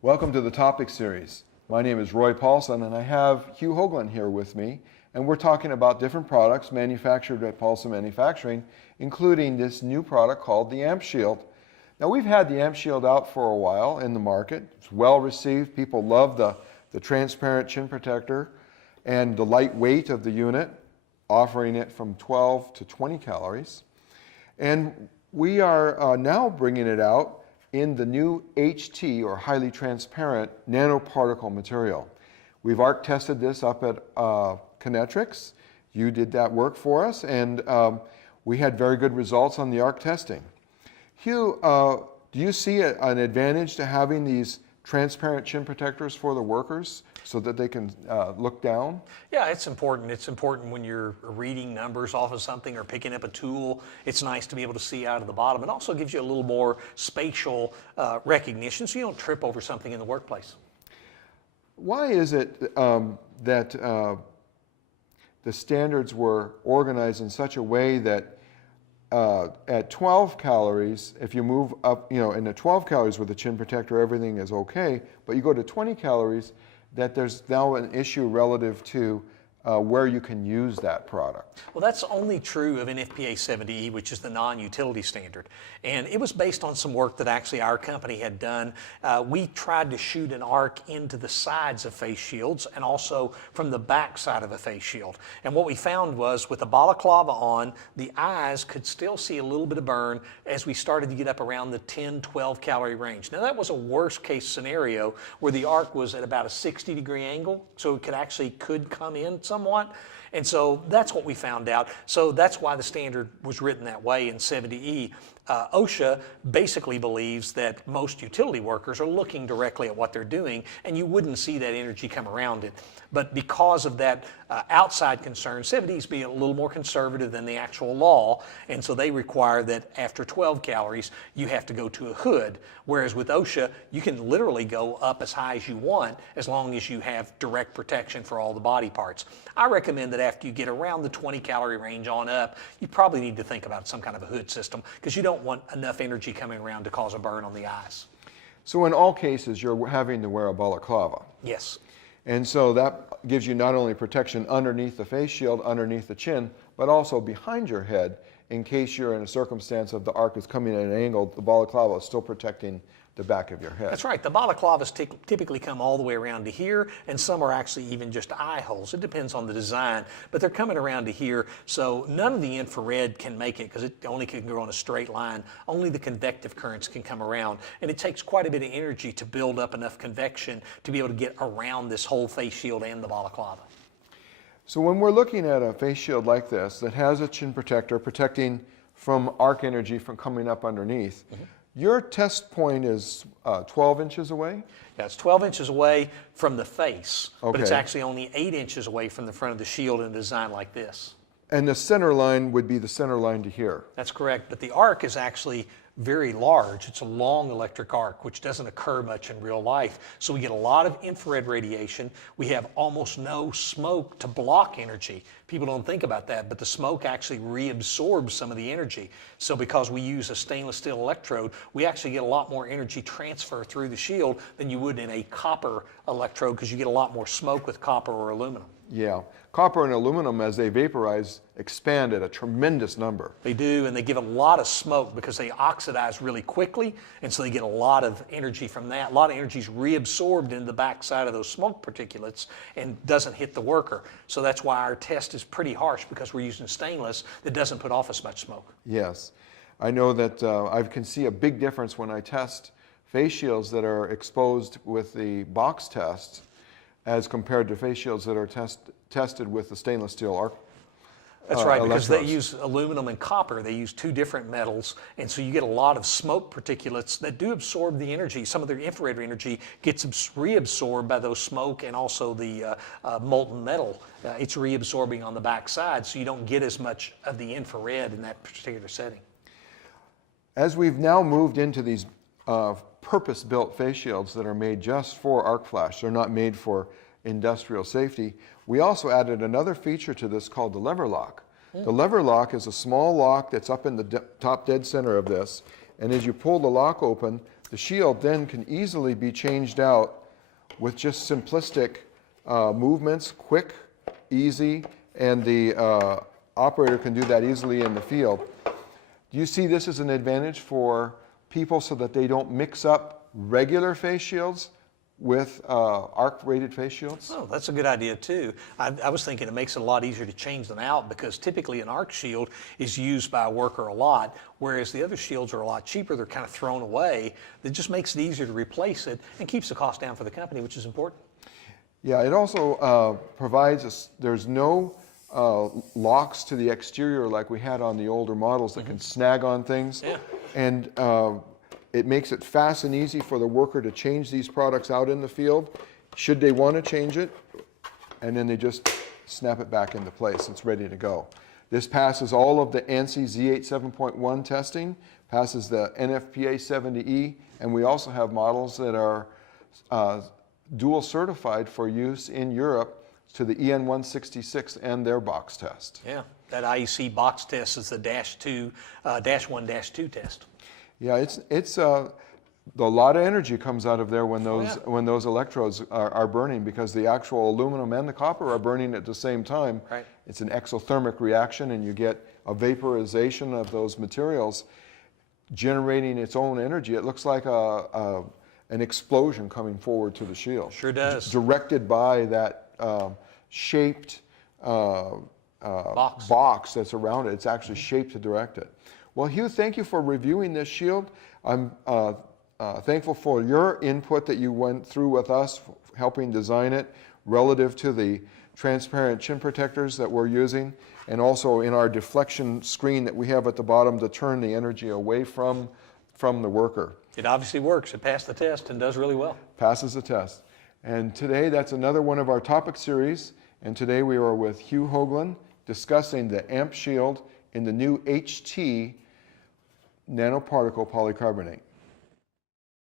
Welcome to the topic series. My name is Roy Paulson and I have Hugh Hoagland here with me, and we're talking about different products manufactured at Paulson Manufacturing, including this new product called the AmpShield. Now, we've had the AmpShield out for a while in the market. It's well received. People love the transparent chin protector and the light weight of the unit, offering it from 12 to 20 calories. And we are now bringing it out in the new HT, or highly transparent nanoparticle material. We've arc tested this up at Kinetrix. You did that work for us, and we had very good results on the arc testing. Hugh, do you see an advantage to having these transparent chin protectors for the workers so that they can look down? Yeah, it's important. It's important when you're reading numbers off of something or picking up a tool. It's nice to be able to see out of the bottom. It also gives you a little more spatial recognition so you don't trip over something in the workplace. Why is it that the standards were organized in such a way that at 12 calories, if you move up, in the 12 calories with the chin protector, everything is okay, but you go to 20 calories, that there's now an issue relative to where you can use that product? Well, that's only true of NFPA 70E, which is the non-utility standard. And it was based on some work that actually our company had done. We tried to shoot an arc into the sides of face shields and also from the back side of a face shield. And what we found was with the balaclava on, the eyes could still see a little bit of burn as we started to get up around the 10, 12 calorie range. Now, that was a worst case scenario where the arc was at about a 60-degree angle, so it could come in somewhat. And so that's what we found out. So that's why the standard was written that way in 70E. OSHA basically believes that most utility workers are looking directly at what they're doing, and you wouldn't see that energy come around it. But because of that outside concern, 70Es be a little more conservative than the actual law, and so they require that after 12 calories, you have to go to a hood. Whereas with OSHA, you can literally go up as high as you want as long as you have direct protection for all the body parts. I recommend that after you get around the 20 calorie range on up, you probably need to think about some kind of a hood system because you don't want enough energy coming around to cause a burn on the eyes. So in all cases, you're having to wear a balaclava. Yes. And so that gives you not only protection underneath the face shield, underneath the chin, but also behind your head in case you're in a circumstance of the arc is coming at an angle, the balaclava is still protecting the back of your head. That's right. The balaclavas typically come all the way around to here, and some are actually even just eye holes. It depends on the design, but they're coming around to here, so none of the infrared can make it because it only can go on a straight line. Only the convective currents can come around, and it takes quite a bit of energy to build up enough convection to be able to get around this whole face shield and the balaclava. So when we're looking at a face shield like this that has a chin protector protecting from arc energy from coming up underneath, your test point is 12 inches away? Yeah, it's 12 inches away from the face, Okay. but it's actually only 8 inches away from the front of the shield in a design like this. And the center line would be the center line to here. That's correct, but the arc is actually very large. It's a long electric arc, which doesn't occur much in real life. So we get a lot of infrared radiation. We have almost no smoke to block energy. People don't think about that, but the smoke actually reabsorbs some of the energy. So because we use a stainless steel electrode, we actually get a lot more energy transfer through the shield than you would in a copper electrode because you get a lot more smoke with copper or aluminum. Yeah. Copper and aluminum, as they vaporize, expand at a tremendous number. They do, and they give a lot of smoke because they oxidize really quickly, and so they get a lot of energy from that. A lot of energy is reabsorbed into the backside of those smoke particulates and doesn't hit the worker. So that's why our test is pretty harsh because we're using stainless that doesn't put off as much smoke. Yes. I know that I can see a big difference when I test face shields that are exposed with the box test as compared to face shields that are tested with the stainless steel arc. That's right, because they electrodes. use aluminum and copper. They use two different metals, and so you get a lot of smoke particulates that do absorb the energy. Some of the infrared energy gets reabsorbed by those smoke and also the molten metal. It's reabsorbing on the back side, so you don't get as much of the infrared in that particular setting. As we've now moved into these purpose-built face shields that are made just for arc flash, they're not made for industrial safety, we also added another feature to this called the lever lock. The lever lock is a small lock that's up in the top dead center of this, and as you pull the lock open, The shield then can easily be changed out with just simplistic movements, quick, easy, and the operator can do that easily in the field. Do you see this as an advantage for people so that they don't mix up regular face shields with arc-rated face shields? Oh, that's a good idea too. I was thinking it makes it a lot easier to change them out because typically an arc shield is used by a worker a lot, whereas the other shields are a lot cheaper. They're kind of thrown away. That just makes it easier to replace it and keeps the cost down for the company, which is important. Yeah, it also provides us, there's no locks to the exterior like we had on the older models that can snag on things. Yeah. And it makes it fast and easy for the worker to change these products out in the field, should they want to change it, and then they just snap it back into place. It's ready to go. This passes all of the ANSI Z8 7.1 testing, passes the NFPA 70E, and we also have models that are dual certified for use in Europe to the EN 166 and their box test. Yeah, that IEC box test is the -1-2 test. Yeah, it's a lot of energy comes out of there when those electrodes are burning, because the actual aluminum and the copper are burning at the same time. Right. It's an exothermic reaction, and you get a vaporization of those materials generating its own energy. It looks like an explosion coming forward to the shield. Sure does. Directed by that shaped box that's around it. It's actually shaped to direct it. Well, Hugh, thank you for reviewing this shield. I'm thankful for your input that you went through with us, helping design it relative to the transparent chin protectors that we're using, and also in our deflection screen that we have at the bottom to turn the energy away from the worker. It obviously works. It passed the test and does really well. Passes the test. And today, that's another one of our topic series. And today we are with Hugh Hoagland discussing the AmpShield in the new HT nanoparticle polycarbonate.